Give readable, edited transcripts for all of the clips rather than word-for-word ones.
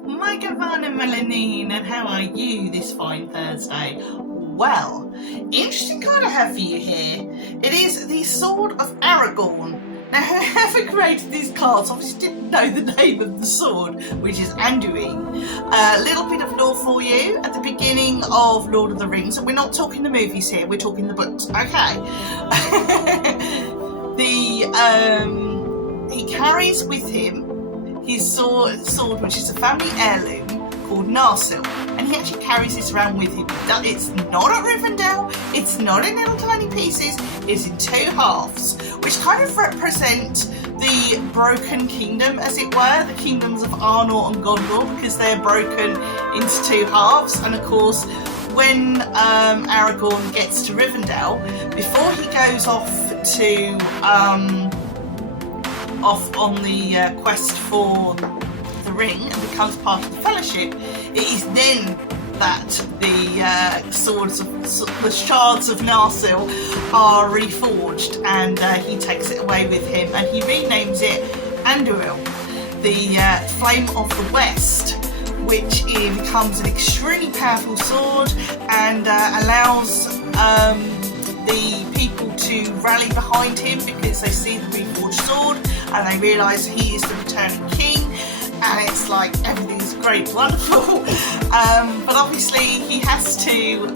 My Gavana Melanine, and how are you this fine Thursday? Well, interesting card I have for you here. It is the Sword of Aragorn. Now, whoever created these cards obviously didn't know the name of the sword, which is Anduin. A little bit of lore for you at the beginning of Lord of the Rings, and we're not talking the movies here, we're talking the books, okay? He carries with him his sword, which is a family heirloom called Narsil, and he actually carries this around with him. It's not at Rivendell, it's not in little tiny pieces, it's in two halves, which kind of represent the broken kingdom, as it were, the kingdoms of Arnor and Gondor, because they're broken into two halves. And of course, when Aragorn gets to Rivendell, before he goes off on the quest for the ring and becomes part of the Fellowship, it is then that the shards of Narsil are reforged, and he takes it away with him, and he renames it Anduril, the Flame of the West, which becomes an extremely powerful sword and allows the people to rally behind him because they see the reforged sword and they realise he is the returning king, and it's like everything's great, wonderful. But obviously he has to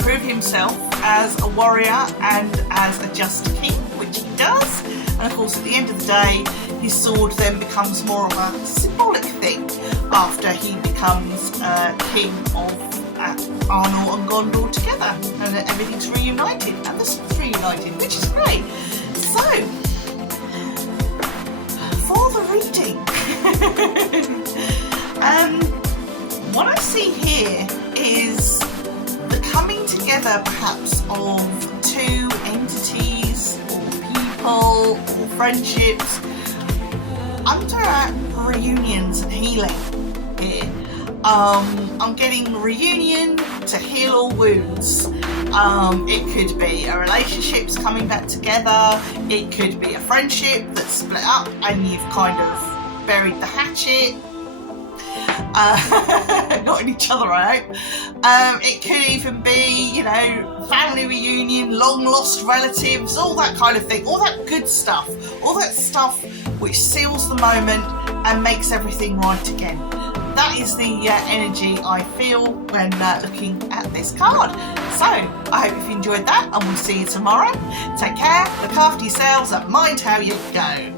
prove himself as a warrior and as a just king, which he does. And of course, at the end of the day, his sword then becomes more of a symbolic thing after he becomes king of Arnor and Gondor together, and everything's reunited, and the sword's reunited, which is great. So, for the reading, what I see here is the coming together perhaps of two entities or people or friendships under reunions and healing here. I'm getting reunion to heal all wounds. It could be a relationship's coming back together. It could be a friendship that's split up and you've kind of buried the hatchet. Not in each other, I hope. It could even be, family reunion, long lost relatives, all that kind of thing, all that good stuff, all that stuff which seals the moment and makes everything right again. That is the energy I feel when looking at this card. So, I hope you've enjoyed that, and we'll see you tomorrow. Take care, look after yourselves, and mind how you go.